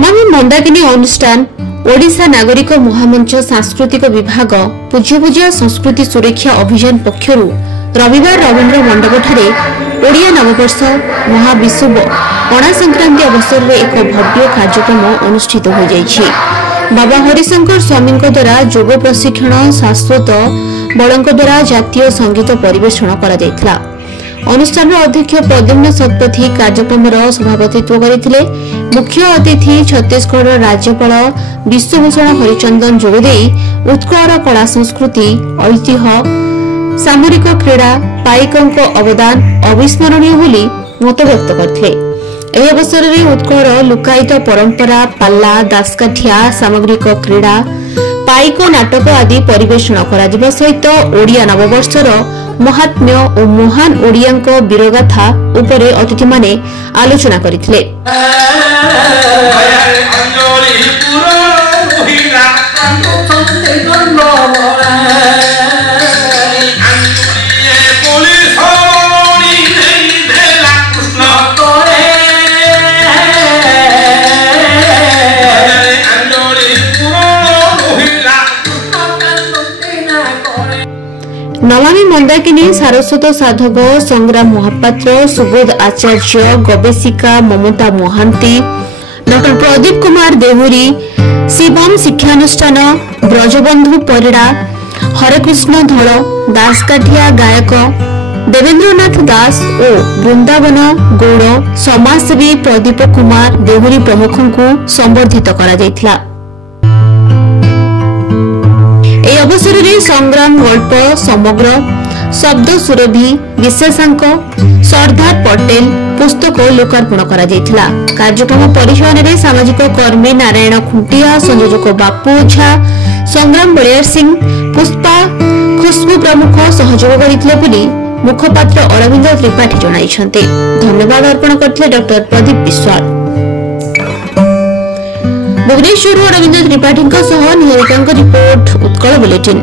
नमामि मंदाकिनी अनुष्ठान ओडिशा नागरिक महामंच सांस्कृतिक विभाग पूज्यपूज्य संस्कृति सुरक्षा अभियान पक्षरु रविवार रवीन्द्र मंडप ठारे ओडिया नववर्ष महाविषुव पणा संक्रांति अवसर में एक भव्य कार्यक्रम अनुष्ठित हो जाइछि। बाबा हरिशंकर स्वामी द्वारा योग प्रशिक्षण शाश्वत बड़ों द्वारा जातीय संगीत परिवेषण करा जायथिला। अनुष्ठान अध्यक्ष प्रद्युम्न शतपथी कार्यक्रम सभापतित्व करथिले। मुख्य अतिथि छत्तीसगढ़ राज्यपाल विश्वभूषण हरिचंदन जोगदे उत्कलर कला संस्कृति ऐतिह्य सामरिक क्रीड़ा पाइकों अवदान अविस्मरणीय बोली मत व्यक्त करथिले। एही अवसर में उत्कलर लुकायित परंपरा पाल्ला दासकाठिया सामग्रिक क्रीड़ा पाइक नाटक आदि परिवेषण करा सहित ओडिया नववर्षर महात्म्य और महान ओडिया वीरगाथा उपरे अतिथि माने आलोचना करथिले। नमामि मंदाकिनी सारस्वत साधक संग्राम महापात्र सुबोध आचार्य गवेषिका ममता महांती डॉक्टर प्रदीप कुमार देहुरी शिवम शिक्षानुष्ठान ब्रजबंधु परिड़ा हरकृष्ण धल दासकाठिया गायक देवेंद्रनाथ दास और वृंदावन गौड़ समाजसेवी प्रदीप कुमार देहुरी प्रमुखों को संबर्धित करा जायथिला। अवसर में संग्राम गल्प समग्र शब्द सुरभि विशेषांक सरदार पटेल पुस्तक लोकार्पण करा जायथिला। कार्यक्रम परिचालन में सामाजिक कर्मी नारायण खुंटिया संयोजक बापू ओझा संग्राम बलियार सिंह पुष्पा खुशबू प्रमुख सहयोग करथिले बोली मुखपात्र अरविंद त्रिपाठी जणाइछन्ते। धन्यवाद अर्पण करथिले doctor Pradeep Biswal. Bhubaneswar Rabindra Tripathy Niharika report Utkal bulletin.